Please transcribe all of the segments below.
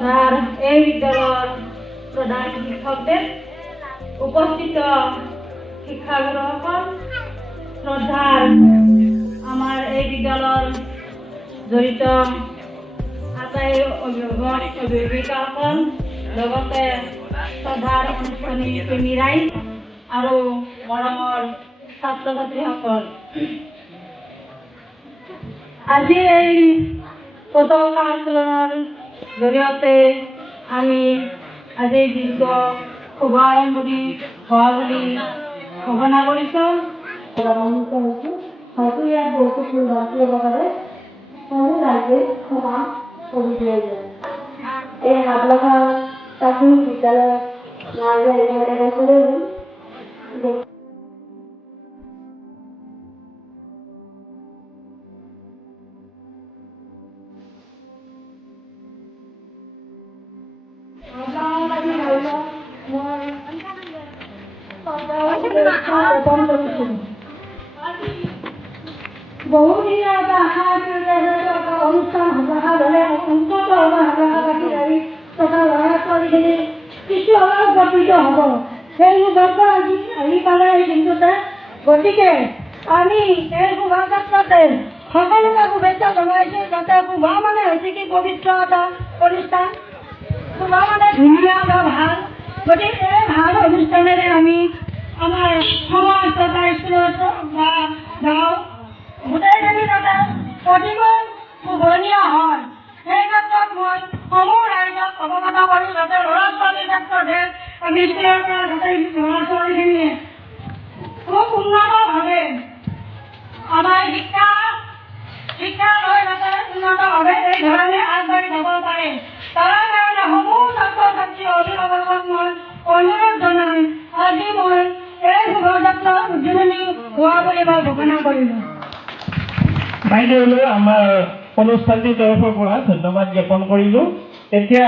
শ্ৰদ্ধাৰ এই বিদ্যালয়ৰ প্ৰধান শিক্ষকদেৱ উপস্থিত শিক্ষাগুৰুসকল শ্ৰদ্ধাৰ আমাৰ এই বিদ্যালয়ৰ জড়িত আটাই অভিভাৱক অভিভাৱিকাসকল, লগতে শ্ৰদ্ধাৰ অনুষ্ঠানিক প্ৰেমী ৰাইজ আৰু মৰমৰ ছাত্ৰ ছাত্ৰীসকল আজি এই পতাকা আন্দোলনৰ জৰিয়তে আমি আজিৰ দিনটো শুভাৰম্ভণি হোৱা বুলি ঘোষণা কৰিছোঁ লাভান্বিত হয়তো ইয়াত বহুতো ভুল ভ্ৰান্তি হ'ব পাৰে ৰাইজে কৰি দিয়ে যেন। এই হাবলগা প্ৰাথমিক বিদ্যালয়ত হ'ব সেই সুভাগ্য আজি আহি পালে এই গতিকে আমি এই শোভাযাত্ৰাতে সকলোকে শুভেচ্ছা জনাইছোঁ যাতে শোভা মানে হৈছে কি পবিত্ৰ এটা অনুষ্ঠান শোভা মানে ধুনীয়া বা ভালো গতিকে এই ভালো অনুষ্ঠানেৰে আমি আমাৰ সমাজ তথা এতিয়া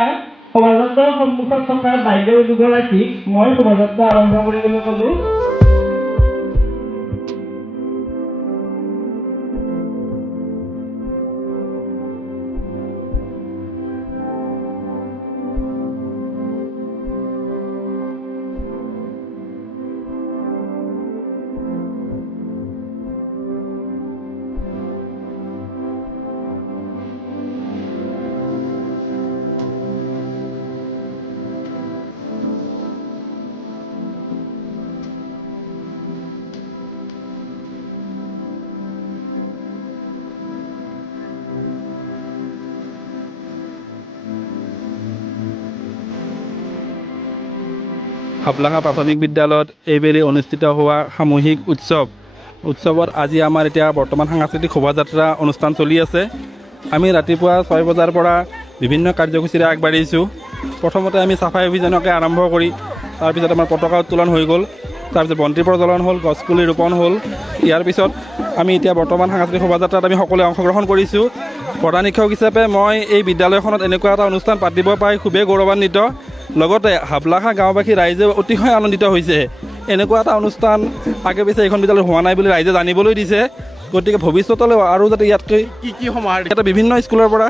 শোভাযাত্ৰাৰ সন্মুখত থকা বাইদেউ দুগৰাকীক মই শোভাযাত্ৰা আৰম্ভ কৰিবলৈ ক'লোঁ। হাবলাঙা প্ৰাথমিক বিদ্যালয়ত এইবেলি অনুষ্ঠিত হোৱা সামূহিক উৎসৱ। উৎসৱত আজি আমাৰ এতিয়া বৰ্তমান সাংস্কৃতিক শোভাযাত্ৰা অনুষ্ঠান চলি আছে। আমি ৰাতিপুৱা ছয় বজাৰ পৰা বিভিন্ন কাৰ্যসূচীৰে আগবাঢ়িছোঁ। প্ৰথমতে আমি চাফাই অভিযানকে আৰম্ভ কৰি, তাৰপিছত আমাৰ পতাকা উত্তোলন হৈ গ'ল। তাৰপিছত বন্তি প্ৰজ্বলন হ'ল, গছপুলি ৰোপণ হ'ল। ইয়াৰ পিছত আমি এতিয়া বৰ্তমান সাংস্কৃতিক শোভাযাত্ৰাত আমি সকলোৱে অংশগ্ৰহণ কৰিছোঁ। প্ৰধান শিক্ষক হিচাপে মই এই বিদ্যালয়খনত এনেকুৱা এটা অনুষ্ঠান পাতিব পাই খুবেই গৌৰৱান্বিত। লগতে হাবলাখা গাঁওবাসী ৰাইজে অতিশয় আনন্দিত হৈছে। এনেকুৱা এটা অনুষ্ঠান আগে পিছে এইখন বিদ্যালয়ত হোৱা নাই বুলি ৰাইজে জানিবলৈ দিছে। গতিকে ভৱিষ্যতলৈ আৰু যাতে ইয়াতকৈ কি কি সমাহাৰ ইয়াতে বিভিন্ন স্কুলৰ পৰা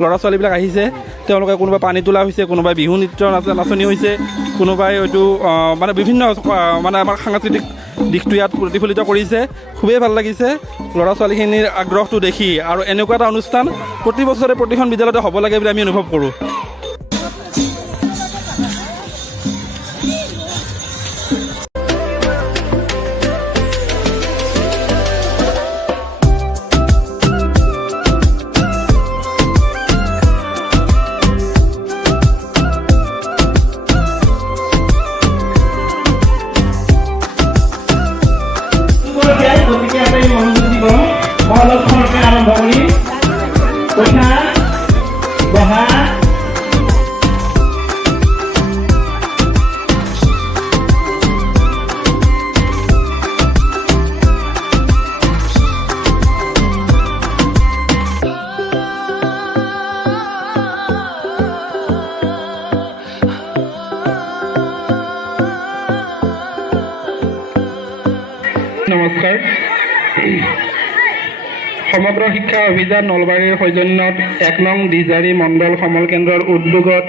ল'ৰা ছোৱালীবিলাক আহিছে। তেওঁলোকে কোনোবাই পানী তোলা হৈছে, কোনোবাই বিহু নৃত্য নাচ নাচনি হৈছে, কোনোবাই হয়তো মানে বিভিন্ন মানে আমাৰ সাংস্কৃতিক দিশটো ইয়াত প্ৰতিফলিত কৰিছে। খুবেই ভালো লাগিছে ল'ৰা ছোৱালীখিনিৰ আগ্ৰহটো দেখি। আৰু এনেকুৱা এটা অনুষ্ঠান প্ৰতি বছৰে প্ৰতিখন বিদ্যালয়তে হ'ব লাগে বুলি আমি অনুভৱ কৰোঁ। অভিযান নলবাৰীৰ সৌজন্যত এক নং দিজাৰী মণ্ডল সমল কেন্দ্ৰৰ উদ্যোগত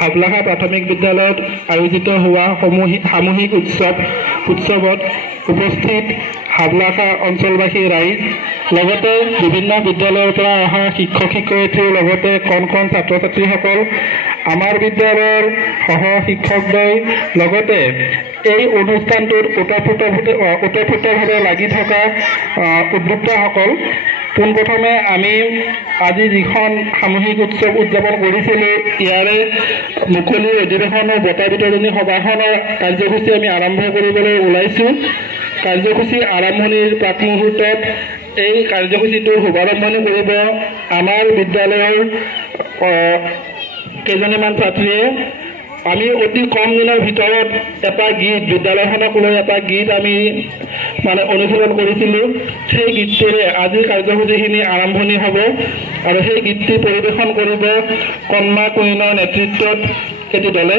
হাবলাখা প্ৰাথমিক বিদ্যালয়ত আয়োজিত হোৱা সমূহিক সামূহিক উৎসৱ উৎসৱত উপস্থিত হাবলাখা অঞ্চলবাসী ৰাইজ লগতে বিভিন্ন বিদ্যালয়ৰ পৰা অহা শিক্ষক শিক্ষয়িত্ৰীৰ লগতে কণ কণ ছাত্ৰ ছাত্ৰীসকল আমাৰ বিদ্যালয়ৰ সহ শিক্ষকদ্বয় লগতে এই অনুষ্ঠানটোত ওতঃপ্ৰোতভাৱে ওতঃপ্ৰোতভাৱে লাগি থকা আহ, পোনপ্ৰথমে আমি আজি যিখন সামূহিক উৎসৱ উদযাপন কৰিছিলোঁ, ইয়াৰে মুকলি অধিৱেশন আৰু বঁটা বিতৰণী সভাখনৰ কাৰ্যসূচী আমি আৰম্ভ কৰিবলৈ ওলাইছোঁ। কাৰ্যসূচী আৰম্ভণিৰ প্ৰাক মুহূৰ্তত এই কাৰ্যসূচীটোৰ শুভাৰম্ভণি কৰিব আমাৰ বিদ্যালয়ৰ কেইজনীমান ছাত্ৰীয়ে আমি অতি কম দিনৰ ভিতৰত এটা গীত বিদ্যালয়খনক লৈ এটা গীত আমি মানে অনুশীলন কৰিছিলোঁ। সেই গীতটোৰে আজিৰ কাৰ্যসূচীখিনি আৰম্ভণি হ'ব আৰু সেই গীতটি পৰিৱেশন কৰিব কন্মা কুইনৰ নেতৃত্বত এটি দলে।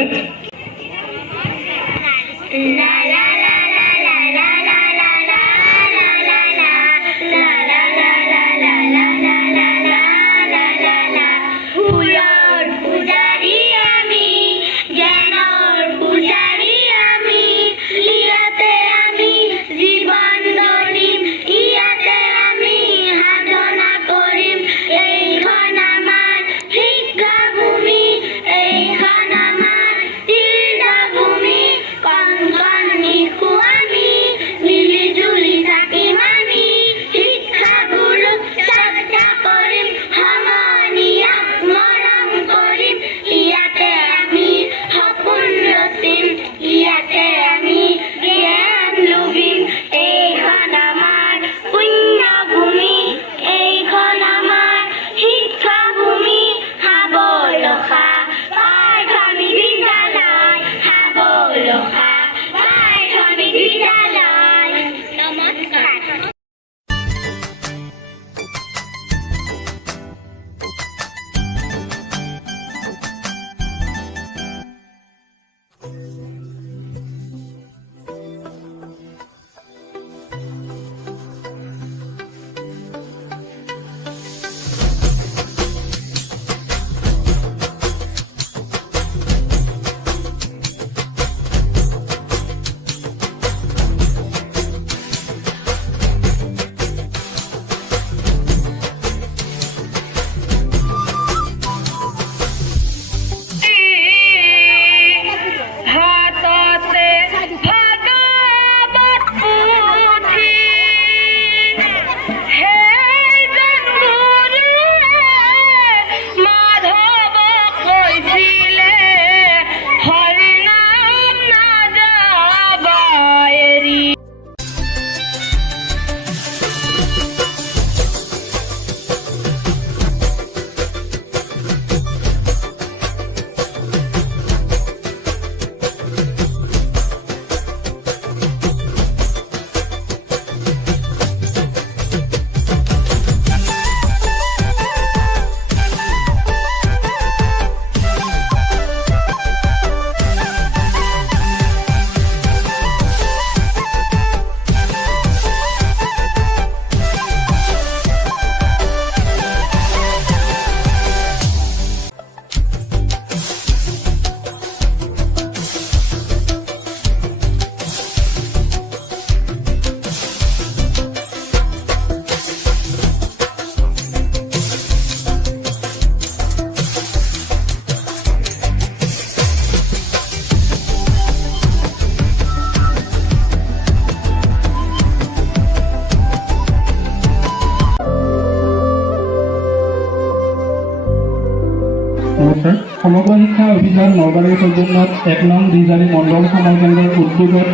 সমগ্ৰ শিক্ষা অভিযান নলবাৰীৰ সৌজন্যত এক নং দিজাৰী মণ্ডল সমল কেন্দ্ৰৰ উদ্যোগত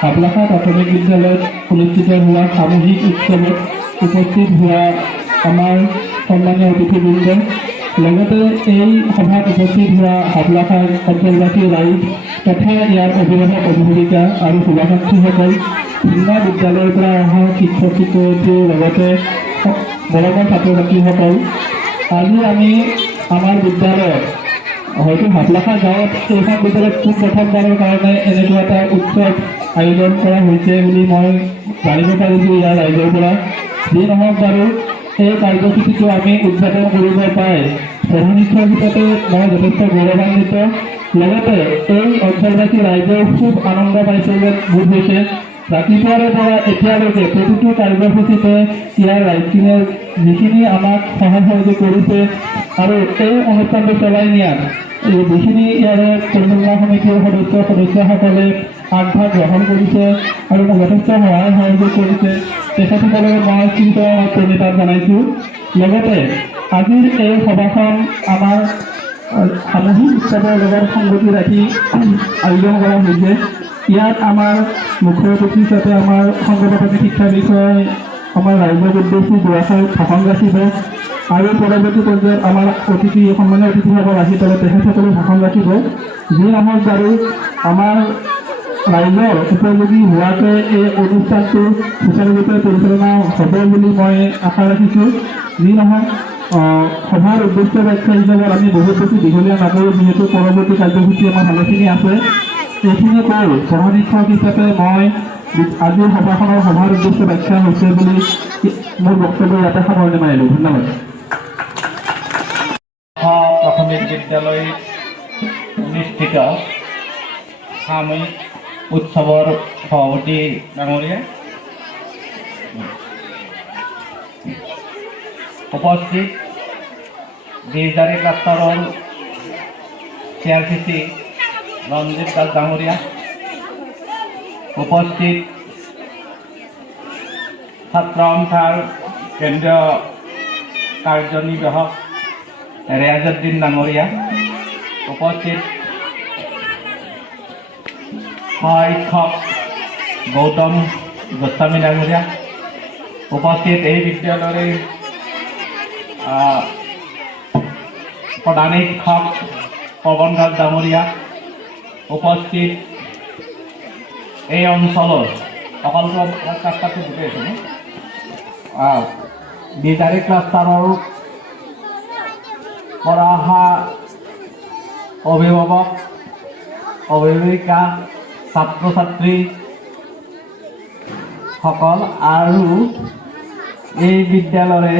হাবলাখা প্ৰাথমিক বিদ্যালয়ত অনুষ্ঠিত হোৱা সামূহিক উৎসৱত উপস্থিত হোৱা আমাৰ সন্মানীয় অতিথিবৃন্দ। লগতে এই সভাত উপস্থিত হোৱা হাবলাখা অঞ্চলবাসী ৰাইজ তথা ইয়াৰ অভিভাৱক অভিভাৱিকা আৰু শুভাকাংক্ষীসকল ভিন্ন বিদ্যালয়ৰ পৰা অহা শিক্ষক শিক্ষয়িত্ৰীৰ লগতে মৰমৰ ছাত্ৰ ছাত্ৰীসকল আজি আমি আমাৰ বিদ্যালয়ত হয়তো হাবলাখা গাঁৱত এইখন বিদ্যালয়ত পোন প্ৰথমবাৰৰ কাৰণে এনেকুৱা এটা উৎসৱ আয়োজন কৰা হৈছে বুলি মই জানিব পাৰিছোঁ ইয়াৰ ৰাইজৰ পৰা। যি নহওক বাৰু এই কাৰ্যসূচীটো আমি উদযাপন কৰিব পাই। শিক্ষক হিচাপে মই যথেষ্ট গৌৰৱান্বিত। লগতে এই অঞ্চলবাসী ৰাইজেও খুব আনন্দ পাইছে যেন বোধ হৈছে ৰাতিপুৱাৰে পৰা এতিয়ালৈকে প্ৰতিটো কাৰ্যসূচীতে ইয়াৰ ৰাইজখিনিয়ে যিখিনি আমাক সহায় সহযোগ কৰিছে আৰু এই অনুষ্ঠানটো চলাই নিয়াত যিখিনি ইয়াৰে পৰিচালনা সমিতিৰ সদস্য, সদস্যসকলে আগভাগ গ্ৰহণ কৰিছে আৰু যথেষ্ট সহায় সহযোগ কৰিছে, তেখেতসকলক মই চিন্তা প্ৰণিপাত জনাইছোঁ। লগতে আজিৰ এই সভাখন আমাৰ সামূহিক উৎসৱৰ লগত সংগতি ৰাখি আয়োজন কৰা হৈছে। ইয়াত আমাৰ মুখ্য অতিথি হিচাপে আমাৰ সংগঠন শিক্ষা বিষয়, আমাৰ ৰাইজক উদ্দেশ্যি দুআষাৰ ভাষণ ৰাখিব। আৰু পৰৱৰ্তী পৰ্যায়ত আমাৰ অতিথি, সন্মানীয় অতিথিসকল আহি পেলাই তেখেতসকলে ভাষণ ৰাখিব। যি নহওক বাৰু, আমাৰ ৰাইজৰ উপযোগী হোৱাকৈ এই অনুষ্ঠানটো সুচাৰুৰূপে পৰিচালনা হ'ব বুলি মই আশা ৰাখিছোঁ। যি নহওক সভাৰ উদ্দেশ্য ব্যাখ্যা হিচাপত আমি বহুত বেছি দীঘলীয়া নকৰোঁ যিহেতু পৰৱৰ্তী কাৰ্যসূচী আমাৰ ভালেখিনি আছে। এইখিনি কৈ প্ৰধান শিক্ষক হিচাপে মই আজিৰ সভাখনৰ সভাৰ উদ্দেশ্য ব্যাখ্যা হৈছে বুলি মোৰ বক্তব্য ইয়াতে সামৰণি মাৰিলোঁ। ধন্যবাদ। প্ৰাথমিক বিদ্যালয় অনুষ্ঠিত সাময়িক উৎসৱৰ সভাপতি ডাঙৰীয়া উপস্থিত। গীৰ্জাৰী ক্লাষ্টাৰৰ চি আৰ চি চি ৰঞ্জিত দাস ডাঙৰীয়া উপস্থিত ছাত্ৰ সন্থাৰ কেন্দ্ৰীয় কাৰ্যনিৰ্বাহক ৰেয়াজুদ্দিন ডাঙৰীয়া উপস্থিত সহায়িক্ষক গৌতম গোস্বামী ডাঙৰীয়া উপস্থিত এই বিদ্যালয়ৰে প্ৰধান শিক্ষক পৱন দাস ডাঙৰীয়া উপস্থিত এই অঞ্চলৰ অকলটো ক্লাষ্টাৰটো গোটেই আছে ন? বিজাৰী ক্লাষ্টাৰৰ পৰা অহা অভিভাৱক অভিভাৱিকা ছাত্ৰ ছাত্ৰী সকল আৰু এই বিদ্যালয়ৰে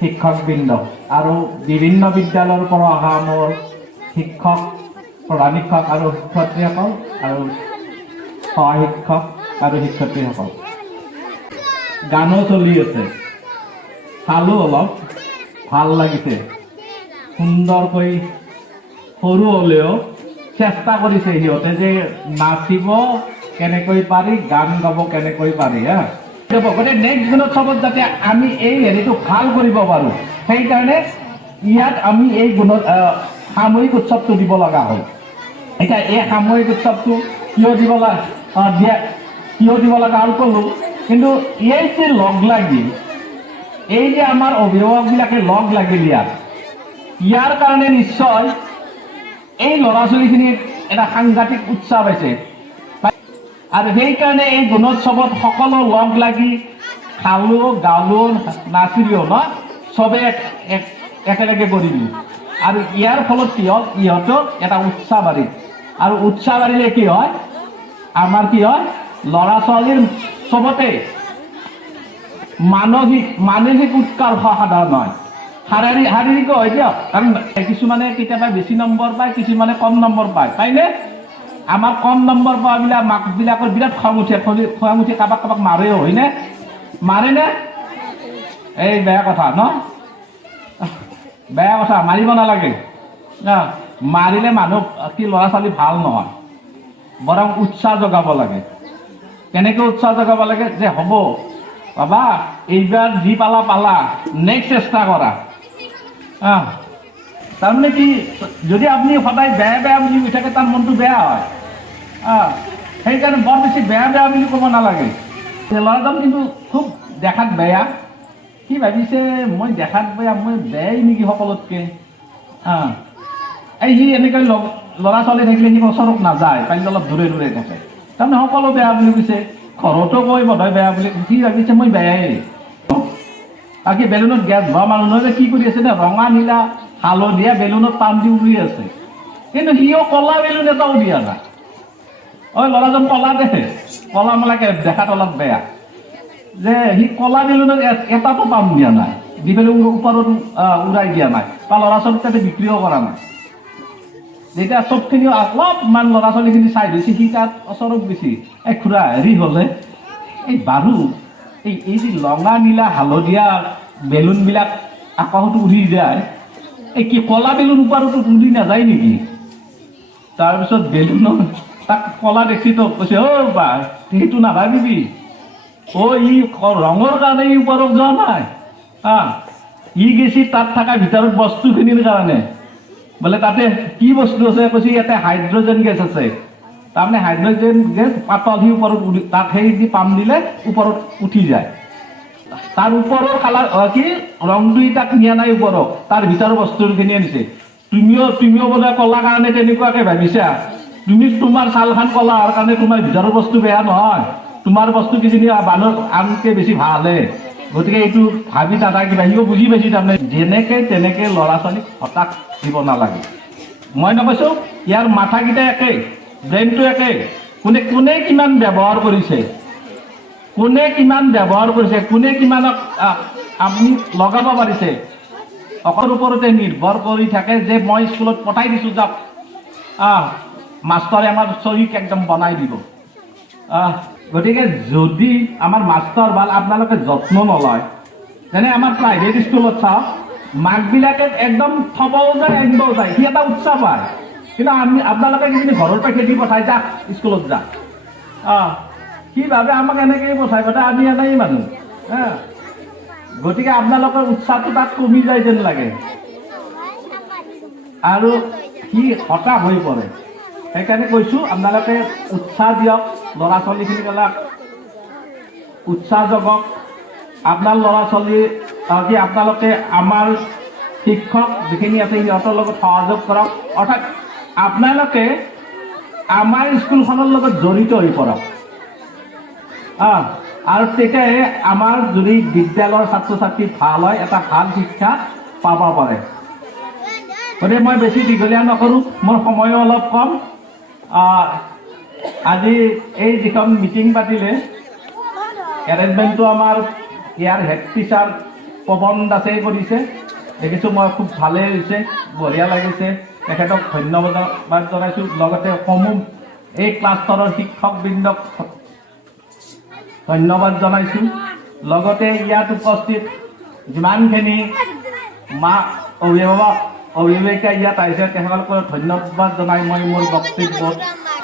শিক্ষকবৃন্দ আৰু বিভিন্ন বিদ্যালয়ৰ পৰা অহা মোৰ শিক্ষক প্ৰধান শিক্ষক আৰু শিক্ষয়িত্ৰীসকল আৰু সহশিক্ষক আৰু শিক্ষয়িত্ৰীসকল গানো চলি আছে চালো অলপ ভালো লাগিছে সুন্দৰকৈ সৰু হ'লেও চেষ্টা কৰিছে সিহঁতে যে নাচিব কেনেকৈ পাৰি গান গাব কেনেকৈ পাৰি হা গতিকে নেক্সট গুণোৎসৱত যাতে আমি এই হেৰিটো ভালো কৰিব পাৰোঁ সেইকাৰণে ইয়াত আমি এই গুণ আহ, সামূহিক উৎসৱটো দিব লগা হ'ল এতিয়া এই সামূহিক উৎসৱটো কিয় দিব লাগে দিয়া কিয় দিব লগা হ'ল ক'লোঁ কিন্তু এই যে লগ লাগি এই যে আমাৰ অভিভাৱকবিলাকে লগ লাগিল ইয়াত, ইয়াৰ কাৰণে নিশ্চয় এই ল'ৰা ছোৱালীখিনিৰ এটা সাংঘাতিক উৎসাহ পাইছে আৰু সেইকাৰণে এই গুণোৎসৱত সকলো লগ লাগি খালো, গালো নাচিলেও ন? চবে এক- এক- একেলগে কৰিলো। আৰু ইয়াৰ ফলত কি হ'ল? ইহঁতৰ এটা উৎসাহ বাঢ়িল আৰু উৎসাহ বাঢ়িলে কি হয়? আমাৰ কি হয়? ল'ৰা ছোৱালীৰ চবতে মানসিক মানসিক উৎকৰ্ষ সাধন হয় শাৰীৰিক শাৰীৰিকো হয় দিয়ক কাৰণ কিছুমানে কেতিয়াবা বেছি নম্বৰ পায় কিছুমানে কম নম্বৰ পায়। পায়নে আমাৰ কম নম্বৰ পোৱাবিলাক মাকবিলাকৰ বিৰাট খং উঠে। খং উঠি কাৰোবাক কাৰোবাক মাৰেও হয়নে মাৰেনে এই বেয়া কথা, ন? বেয়া কথা, মাৰিব নালাগে। ন? মাৰিলে মানুহ, কি ল'ৰা ছোৱালী ভালো নহয়। বৰং উৎসাহ জগাব লাগে। কেনেকৈ উৎসাহ জগাব লাগে যে হ'ব, বাবা, এইবাৰ যি পালা পালা নেক্সট চেষ্টা কৰা। তাৰমানে কি, যদি আপুনি সদায় বেয়া বেয়া বুলি কৈ থাকে, তাৰ মনটো বেয়া হয়। সেইকাৰণে বৰ বেছি বেয়া বেয়া বুলি ক'ব নালাগে। ল'ৰাজন কিন্তু খুব দেখাত বেয়া। সি ভাবিছে, মই দেখাত বেয়া, মই বেয়াই নেকি সকলোতকৈ? এই সি এনেকৈ ল'ৰা ছোৱালী থাকিলে সি ওচৰত নাযায় পাৰিলে অলপ দূৰে দূৰে থাকে। তাৰমানে সকলো বেয়া বুলি কৈছে, ঘৰতো কয় বোধহয় বেয়া বুলি সি ভাবিছে মই বেয়াই। বাকী বেলুনত গেছ ভৰা মানুহে কি কৰি আছে নে ৰঙা, নীলা, হালধীয়া বেলুনত পাম দি উৰি আছে। কিন্তু সিও কলা বেলুন এটাও দিয়া নাই। ঐ ল'ৰাজন কলা দে, কলা মেলাকে দেখাত অলপ বেয়া। যে সি কলা বেলুনত এটাতো পাম দিয়া নাই, দি পেলাই ওপৰত উৰাই দিয়া নাই। বা ল'ৰা ছোৱালীক তাতে বিক্ৰীও কৰা নাই। যেতিয়া চবখিনি অলপমান ল'ৰা ছোৱালীখিনি চাই দিছে সি তাত ওচৰত গৈছে এই খুৰা, হেৰি হ'লে এই বাৰু, এই এই যে ৰঙা নীলা হালধীয়া বেলুনবিলাক আকাশত উৰি যায়, এই কি কলা বেলুন ওপৰত উৰি নাযায় নেকি? তাৰপিছত বেলুনত তাক কলা দেখি তো কৈছে, অ' বা, সেইটো নাভাবিবি। অ' ই ৰঙৰ কাৰণে ই ওপৰত যোৱা নাই। হা ই গেছি তাত থকা ভিতৰত বস্তুখিনিৰ কাৰণে। বোলে তাতে কি বস্তু আছে? কৈছে, ইয়াতে হাইড্ৰজেন গেছ আছে। তাৰমানে হাইড্ৰজেন গেছ পাতল সি ওপৰত তাক সেই দি পাম দিলে, ওপৰত উঠি যায়। তাৰ ওপৰৰ কালাৰ কি? ৰংটো তাক নিয়া নাই ওপৰত। তাৰ ভিতৰৰ বস্তুখিনি আনিছে। তুমিও তুমিও বোলে কলা কাৰণে তেনেকুৱাকে ভাবিছা। তুমি তোমাৰ ছালখন কলা হোৱাৰ কাৰণে তোমাৰ ভিতৰৰ বস্তু বেয়া নহয়। তোমাৰ বস্তু কিজানি মানুহৰ আনকে বেছি ভালহে গতিকে এইটো ভাবি নাথাকিবা, সিও বুজি পাইছে তাৰমানে যেনেকে তেনেকে ল'ৰা ছোৱালীক হতাশ দিব নালাগে। মই নকৈছোঁ, ইয়াৰ মাথাকেইটা একে ব্ৰেইনটো একে কোনে কোনে কিমান ব্যৱহাৰ কৰিছে? কোনে কিমান ব্যৱহাৰ কৰিছে? কোনে কিমানক আপুনি লগাব পাৰিছে? অকল ওপৰতে নিৰ্ভৰ কৰি থাকে যে মই স্কুলত পঠাই দিছোঁ, যাওক। মাষ্টৰে আমাৰ চহীক একদম বনাই দিব। গতিকে যদি আমাৰ মাষ্টৰ ভালো আপোনালোকে যত্ন নলয় যেনে আমাৰ প্ৰাইভেট স্কুলত চাওক, মাকবিলাকে একদম থবও যায় আনিবও যায়, সি এটা উৎসাহ পায়। কিন্তু আমি, আপোনালোকে যিখিনি ঘৰৰ পৰা খেদি পঠাই যাক স্কুলত যাক। অঁ সি ভাবে আমাক এনেকেই পঠাই পঠাই আমি এনেই মানুহ, হা? গতিকে আপোনালোকৰ উৎসাহটো তাত কমি যায় যেন লাগে। আৰু সি হতাশ হৈ পৰে। সেইকাৰণে কৈছোঁ, আপোনালোকে উৎসাহ দিয়ক। ল'ৰা ছোৱালীখিনিবিলাক উৎসাহ জগক আপোনাৰ ল'ৰা ছোৱালী কি আপোনালোকে আমাৰ শিক্ষক যিখিনি আছে, সিহঁতৰ লগত সহযোগ কৰক। অৰ্থাৎ আপোনালোকে আমাৰ স্কুলখনৰ লগত জড়িত হৈ পৰক। আৰু তেতিয়াহে আমাৰ যদি বিদ্যালয়ৰ ছাত্ৰ ছাত্ৰী ভালো হয়, এটা ভালো শিক্ষা পাব পাৰে। গতিকে মই বেছি দীঘলীয়া নকৰোঁ, মোৰ সময়ো অলপ কম। আজি এই যিখন মিটিং পাতিলে এৰেঞ্জমেণ্টটো আমাৰ ইয়াৰ হেড টিচাৰ পৱন দাসে কৰিছে। দেখিছোঁ মই খুব ভালেই হৈছে, বঢ়িয়া লাগিছে। তেখেতক ধন্যবাদ জনাইছোঁ। লগতে সমূহ এই ক্লাষ্টাৰৰ শিক্ষকবৃন্দক ধন্যবাদ জনাইছোঁ। লগতে ইয়াত উপস্থিত যিমানখিনি মা অভিভাৱক, অভিভাৱিকা ইয়াত আহিছে তেখেতলোকক ধন্যবাদ জনাই মই মোৰ বক্তব্য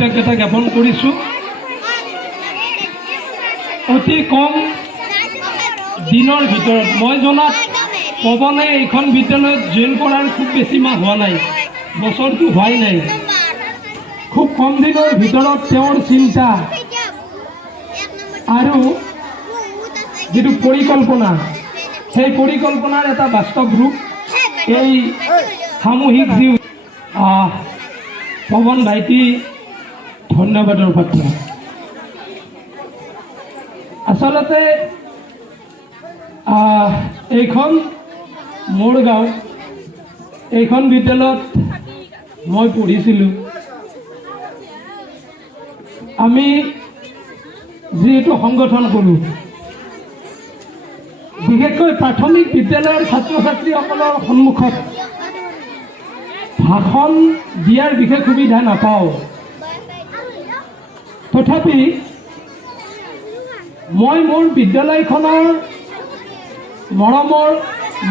কৃতজ্ঞতা জ্ঞাপন কৰিছোঁ। অতি কম দিনৰ ভিতৰত। মই জনাত পৱনে এইখন বিদ্যালয়ত জইন কৰাৰ খুব বেছি মাহ হোৱা নাই। বছৰটো হোৱাই নাই। খুব কম ভিতৰত তেওঁৰ চিন্তা আৰু যিটো পৰিকল্পনা, সেই পৰিকল্পনাৰ এটা বাস্তৱ ৰূপ এই সামূহিক যি পৱন ভাইটি ধন্যবাদৰ পাত্ৰ আচলতে এইখন মোৰ গাঁও এইখন বিদ্যালয়ত মই পঢ়িছিলোঁ। আমি যিহেতু সংগঠন কৰোঁ, বিশেষকৈ প্ৰাথমিক বিদ্যালয়ৰ ছাত্ৰ ছাত্ৰীসকলৰ সন্মুখত ভাষণ দিয়াৰ বিশেষ সুবিধা নাপাওঁ। তথাপি মই মোৰ বিদ্যালয়খনৰ মৰমৰ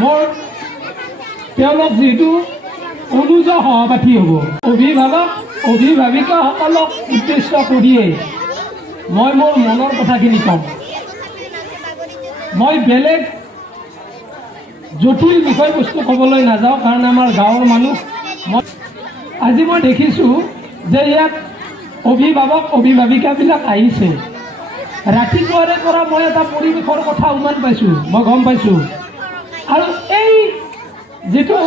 মোৰ তেওঁলোক যিহেতু অনুজ সহপাঠী হ'ব। অভিভাৱক অভিভাৱিকাসকলক উদ্দেশ্য কৰিয়েই মই মোৰ মনৰ কথাখিনি ক'ম মই বেলেগ জটিল বিষয়বস্তু ক'বলৈ নাযাওঁ কাৰণ আমাৰ গাঁৱৰ মানুহ মই আজি মই দেখিছোঁ যে ইয়াত অভিভাৱক, অভিভাৱিকাবিলাক আহিছে। ৰাতিপুৱাৰে পৰা মই এটা পৰিৱেশৰ কথা উমান পাইছোঁ, মই গম পাইছোঁ। আৰু এই যিটো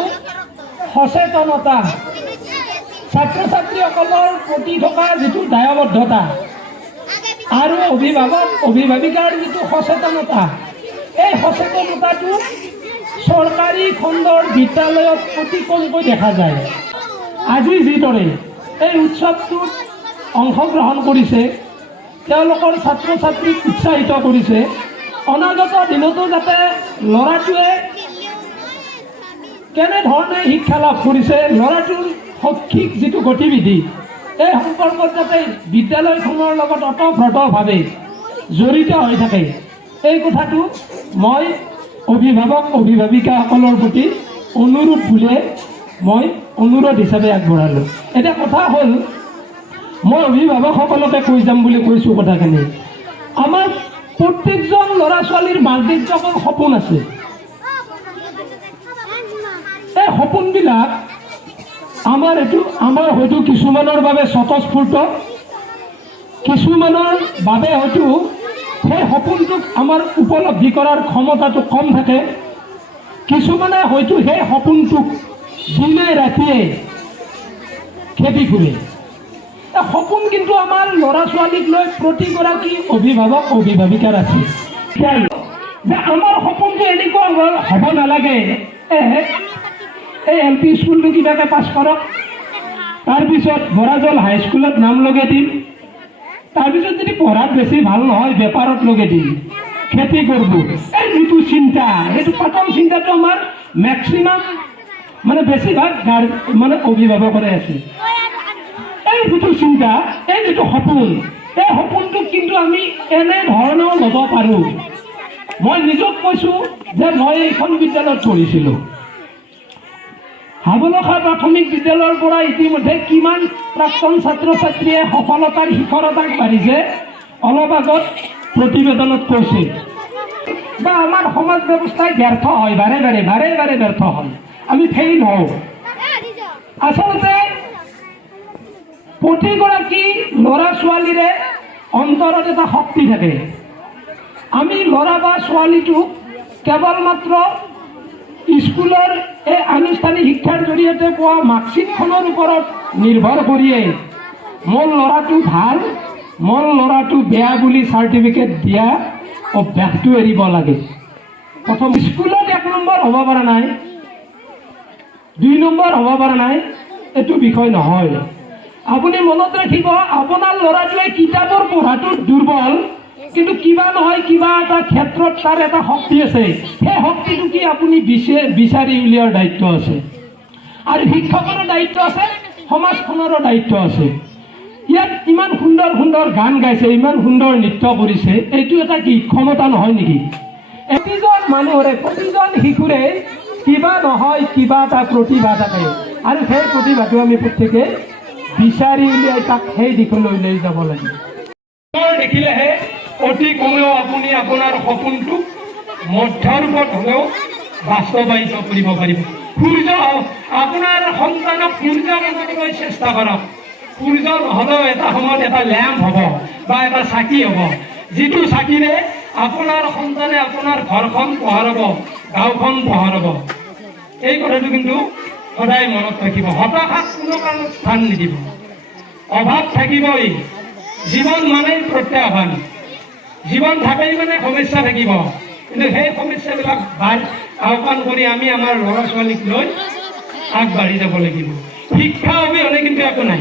সচেতনতা ছাত্ৰ ছাত্ৰীসকলৰ প্ৰতি থকা যিটো দায়বদ্ধতা, আৰু অভিভাৱক, অভিভাৱিকাৰ যিটো সচেতনতা, এই সচেতনতাটো চৰকাৰী খণ্ডৰ বিদ্যালয়ত অতি কমকৈ দেখা যায়। আজি যিদৰে এই উৎসৱটোত অংশগ্ৰহণ কৰিছে। তেওঁলোকৰ ছাত্ৰ ছাত্ৰীক উৎসাহিত কৰিছে। অনাগত দিনতো যাতে ল'ৰাটোৱে কেনেধৰণে শিক্ষা লাভ কৰিছে, ল'ৰাটোৰ শৈক্ষিক যিটো গতিবিধি, এই সম্পৰ্কত যাতে বিদ্যালয়খনৰ লগত জড়িত হৈ থাকে। এই কথাটো মই অভিভাৱক, অভিভাৱিকাসকলৰ প্ৰতি অনুৰোধ বুলিয়ে মই অনুৰোধ হিচাপে আগবঢ়ালোঁ। এতিয়া কথা হ'ল মই অভিভাৱকসকলকে কৈ যাম বুলি কৈছোঁ কথাখিনি। আমাৰ প্ৰত্যেকজন ল'ৰা ছোৱালীৰ মাক দেউতাকৰ সপোন আছে। এই সপোনবিলাক আমাৰ এইটো, আমাৰ হয়তো কিছুমানৰ বাবে স্বতঃস্ফূৰ্ত, কিছুমানৰ বাবে হয়তো সেই সপোনটোক আমাৰ উপলব্ধি কৰাৰ ক্ষমতাটো কম থাকে। কিছুমানে হয়তো সেই সপোনটোক দিনে ৰাতিয়ে খেদি ফুৰে। সপোন কিন্তু আমাৰ ল'ৰা ছোৱালীক লৈ প্ৰতিগৰাকী অভিভাৱক, অভিভাৱিকাৰ আছে। যে আমাৰ সপোনটো এনেকুৱা হ'ব নালাগে। এই এল পি স্কুলটো কিবাকৈ পাছ কৰক। তাৰপিছত বৰাজল হাইস্কুলত নাম লগাই দিম। তাৰপিছত যদি পঢ়াত বেছি ভালো নহয়, বেপাৰত লগাই দিম। খেতি কৰিব। এই যিটো চিন্তা সেইটো প্ৰথম চিন্তাটো আমাৰ মেক্সিমাম মানে বেছিভাগ মানে অভিভাৱকৰে আছে। এই যিটো চিন্তা এই যিটো সপোন, এই সপোনটোক কিন্তু আমি এনেধৰণেও ল'ব পাৰোঁ। মই নিজক কৈছোঁ যে মই এইখন বিদ্যালয়ত পঢ়িছিলোঁ। হাবলখা প্ৰাথমিক বিদ্যালয়ৰ পৰা ইতিমধ্যে কিমান প্ৰাক্তন ছাত্ৰ ছাত্ৰীয়ে সফলতাৰ শিখৰত আগবাঢ়িছে, অলপ আগত প্ৰতিবেদনত কৈছে। বা আমাৰ সমাজ ব্যৱস্থাই ব্যৰ্থ হয়, বাৰে বাৰে বাৰে বাৰে ব্যৰ্থ হয়। আমি ফেইল হওঁ। আচলতে প্ৰতিগৰাকী ল'ৰা ছোৱালীৰে অন্তৰত এটা শক্তি থাকে। আমি ল'ৰা বা ছোৱালীটোক কেৱল মাত্ৰ স্কুলৰ এই আনুষ্ঠানিক শিক্ষাৰ জৰিয়তে পোৱা মাৰ্কশ্বিটখনৰ ওপৰত নিৰ্ভৰ কৰিয়েই মোৰ ল'ৰাটো ভালো, মোৰ ল'ৰাটো বেয়া বুলি চাৰ্টিফিকেট দিয়া অভ্যাসটো এৰিব লাগে। প্ৰথম, স্কুলত এক নম্বৰ হ'ব পৰা নাই, দুই নম্বৰ হ'ব পৰা নাই, এইটো বিষয় নহয়। আপুনি মনত ৰাখিব, আপোনাৰ ল'ৰাটোৱে কিতাপৰ পঢ়াটো দুৰ্বল, কিন্তু কিবা নহয়, কিবা এটা ক্ষেত্ৰত তাৰ এটা শক্তি আছে। সেই শক্তিটো কি আপুনি বিচা- বিচাৰি উলিওৱাৰ দায়িত্ব আছে? আৰু শিক্ষকৰো দায়িত্ব আছে, সমাজখনৰো দায়িত্ব আছে। ইয়াত ইমান সুন্দৰ সুন্দৰ গান গাইছে, ইমান সুন্দৰ নৃত্য কৰিছে, এইটো এটা কি ক্ষমতা নহয় নেকি? প্ৰতিজন মানুহৰে, প্ৰতিজন শিশুৰে কিবা নহয়, কিবা এটা প্ৰতিভা থাকে। আৰু সেই প্ৰতিভাটো আমি প্ৰত্যেকে বিচাৰি উলিয়াই তাক সেই দিশলৈ লৈ যাব লাগে। দেখিলেহে অতি কমেও আপুনি আপোনাৰ সপোনটো মধ্যৰূপত হ'লেও বাস্তৱায়িত কৰিব পাৰিব। সূৰ্য, আপোনাৰ সন্তানক সূৰ্য বনাবলৈ চেষ্টা কৰক। সূৰ্য নহ'লেও এটা সময়ত এটা লেম্প হ'ব বা এটা চাকি হ'ব। যিটো চাকিৰে আপোনাৰ সন্তানে আপোনাৰ ঘৰখন পোহৰাব, গাঁওখন পোহৰাব। এই কথাটো কিন্তু সদায় মনত ৰাখিব হতাশাত কোনো কাৰণত স্থান নিদিব। অভাৱ থাকিবই। জীৱন মানেই প্ৰত্যাহ্বান। জীৱন থাকেই মানে সমস্যা থাকিব। কিন্তু সেই সমস্যাবিলাক বাদ আওকাণ কৰি আমি আমাৰ ল'ৰা ছোৱালীক লৈ আগবাঢ়ি যাব লাগিব। শিক্ষা অবিহনে কিন্তু একো নাই।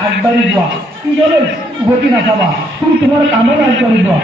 আগবাড়ি যাওয়া কি হলে উভতি না যাবা তুমি তোমার কামে আগবাড়ি যাওয়া